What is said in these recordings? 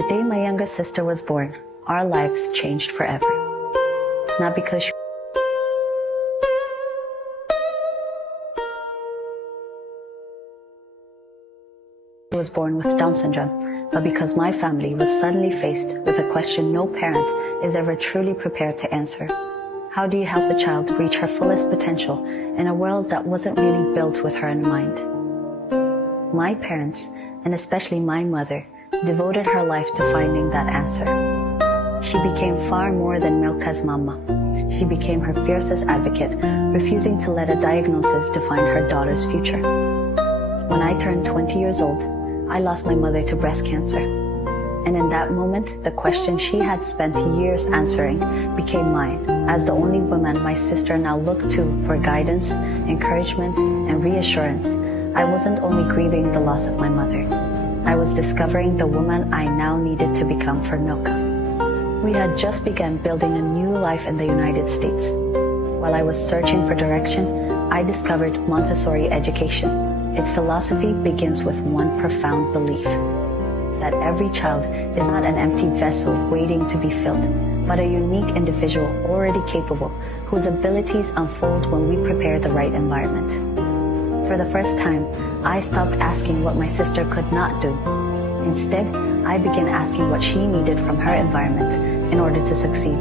The day my younger sister was born, our lives changed forever. Not because she was born with Down syndrome, but because my family was suddenly faced with a question no parent is ever truly prepared to answer. How do you help a child reach her fullest potential in a world that wasn't really built with her in mind? My parents, and especially my mother, devoted her life to finding that answer. She became far more than Milka's mama. She became her fiercest advocate, refusing to let a diagnosis define her daughter's future. When I turned 20 years old, I lost my mother to breast cancer. And in that moment, the question she had spent years answering became mine, as the only woman my sister now looked to for guidance, encouragement, and reassurance. I wasn't only grieving the loss of my mother. I was discovering the woman I now needed to become for Milka. We had just begun building a new life in the United States. While I was searching for direction, I discovered Montessori education. Its philosophy begins with one profound belief: that every child is not an empty vessel waiting to be filled, but a unique individual already capable, whose abilities unfold when we prepare the right environment. For the first time, I stopped asking what my sister could not do. Instead, I began asking what she needed from her environment in order to succeed.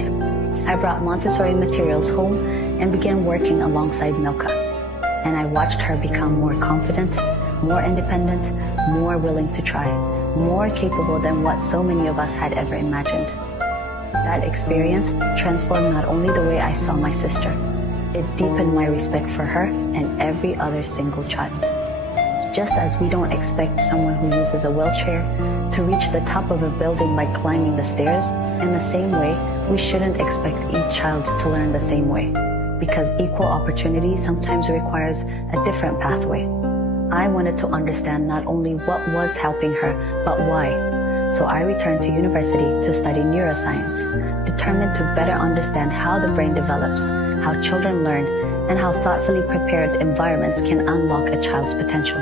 I brought Montessori materials home and began working alongside Milka. And I watched her become more confident, more independent, more willing to try, more capable than what so many of us had ever imagined. That experience transformed not only the way I saw my sister, it deepened my respect for her and every other single child. Just as we don't expect someone who uses a wheelchair to reach the top of a building by climbing the stairs, in the same way, we shouldn't expect each child to learn the same way, because equal opportunity sometimes requires a different pathway. I wanted to understand not only what was helping her, but why. So I returned to university to study neuroscience, determined to better understand how the brain develops, how children learn, and how thoughtfully prepared environments can unlock a child's potential.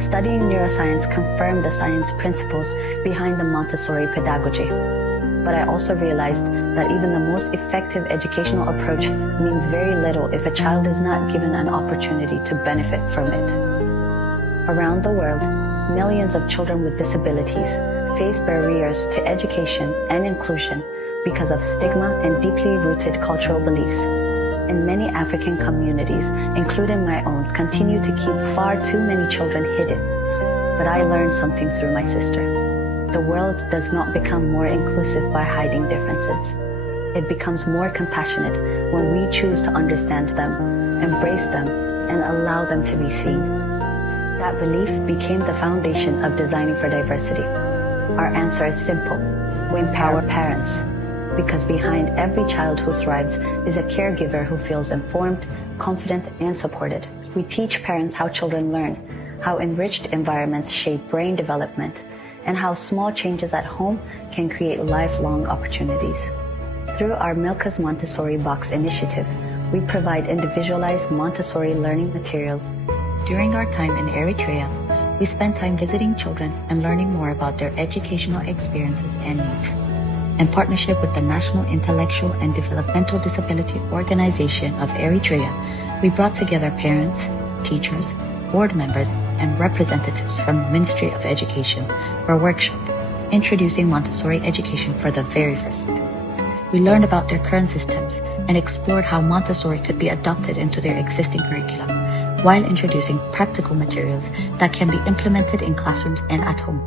Studying neuroscience confirmed the science principles behind the Montessori pedagogy. But I also realized that even the most effective educational approach means very little if a child is not given an opportunity to benefit from it. Around the world, millions of children with disabilities face barriers to education and inclusion because of stigma and deeply rooted cultural beliefs. And many African communities, including my own, continue to keep far too many children hidden. But I learned something through my sister. The world does not become more inclusive by hiding differences. It becomes more compassionate when we choose to understand them, embrace them, and allow them to be seen. That belief became the foundation of Designing for Diversity. Our answer is simple: we empower parents, because behind every child who thrives is a caregiver who feels informed, confident, and supported. We teach parents how children learn, how enriched environments shape brain development, and how small changes at home can create lifelong opportunities. Through our Milka's Montessori Box initiative, we provide individualized Montessori learning materials. During our time in Eritrea, we spent time visiting children and learning more about their educational experiences and needs. In partnership with the National Intellectual and Developmental Disability Organization of Eritrea, we brought together parents, teachers, board members, and representatives from the Ministry of Education for a workshop introducing Montessori education for the very first time. We learned about their current systems and explored how Montessori could be adopted into their existing curriculum, while introducing practical materials that can be implemented in classrooms and at home.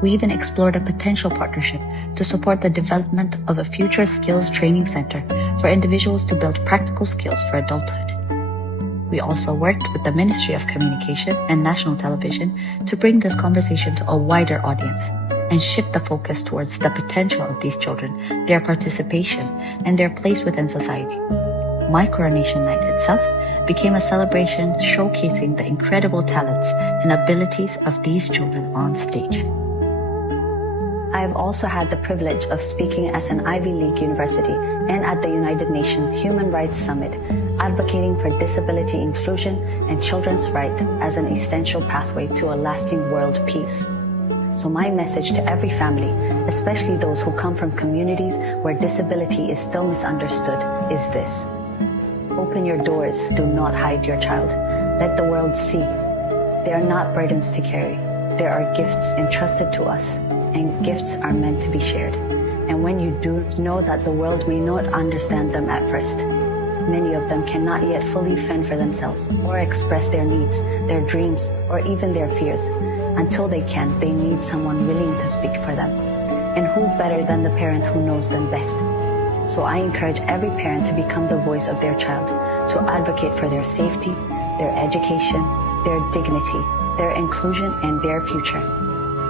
We even explored a potential partnership to support the development of a future skills training center for individuals to build practical skills for adulthood. We also worked with the Ministry of Communication and National Television to bring this conversation to a wider audience and shift the focus towards the potential of these children, their participation, and their place within society. My coronation night itself became a celebration showcasing the incredible talents and abilities of these children on stage. I have also had the privilege of speaking at an Ivy League university and at the United Nations Human Rights Summit, advocating for disability inclusion and children's rights as an essential pathway to a lasting world peace. So my message to every family, especially those who come from communities where disability is still misunderstood, is this. Open your doors, do not hide your child. Let the world see. They are not burdens to carry. They are gifts entrusted to us, and gifts are meant to be shared. And when you do, know that the world may not understand them at first. Many of them cannot yet fully fend for themselves or express their needs, their dreams, or even their fears. Until they can, they need someone willing to speak for them. And who better than the parent who knows them best? So I encourage every parent to become the voice of their child, to advocate for their safety, their education, their dignity, their inclusion, and their future.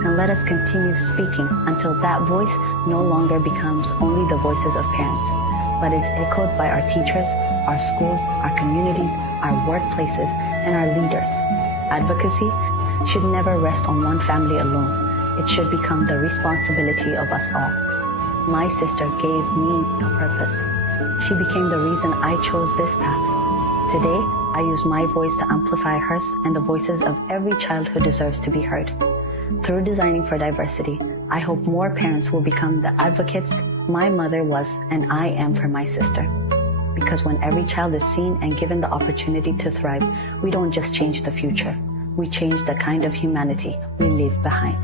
And let us continue speaking until that voice no longer becomes only the voices of parents, but is echoed by our teachers, our schools, our communities, our workplaces, and our leaders. Advocacy should never rest on one family alone. It should become the responsibility of us all. My sister gave me a purpose. She became the reason I chose this path. Today, I use my voice to amplify hers and the voices of every child who deserves to be heard. Through designing for diversity, I hope more parents will become the advocates my mother was and I am for my sister. Because when every child is seen and given the opportunity to thrive, we don't just change the future. We change the kind of humanity we leave behind.